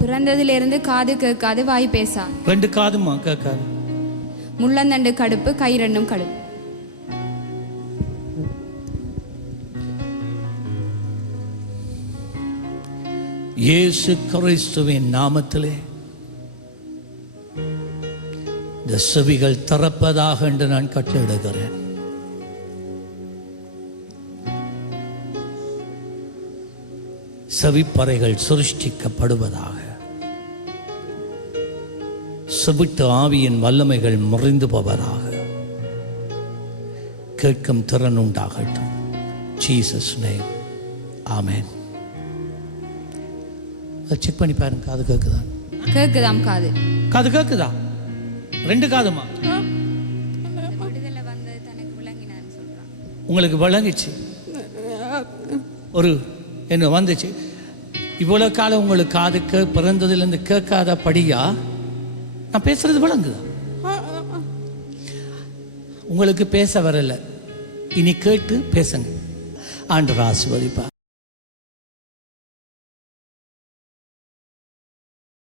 பிறந்ததிலிருந்து காது கேட்காது வாய் பேசா. ரெண்டு காதுமா கேட்காது. முள்ளந்தண்டு கடுப்பு கை ரெண்டும் கடுப்பு. இயேசு கிறிஸ்துவின் நாமத்திலே இந்த செவிகள் திறப்பதாக என்று நான் கட்டளிடுகிறேன் செவிப்பறைகள் சிருஷ்டிக்கப்படுவதாக. செவிட்டு ஆவியின் வல்லமைகள் முறிந்து போவதாக. கேட்கும் திறன் உண்டாகட்டும். ஜீசஸ் நேம் ஆமென் செக் பண்ணி பாருங்க காது கேட்குதா கேக்குதாம் காது. காது கேட்குதா ரெண்டு காதுமா? உங்களுக்கு விளங்குச்சு? ஒரு என்ன வந்துச்சு? இவ்வளோ காலம் உங்களுக்கு காது கே பிறந்ததுலேருந்து கேட்காத படியா? நான் பேசுறது விளங்குதா உங்களுக்கு பேச வரல. இனி கேட்டு பேசுங்க. ஆண்டு ஆசிர்வதிப்பா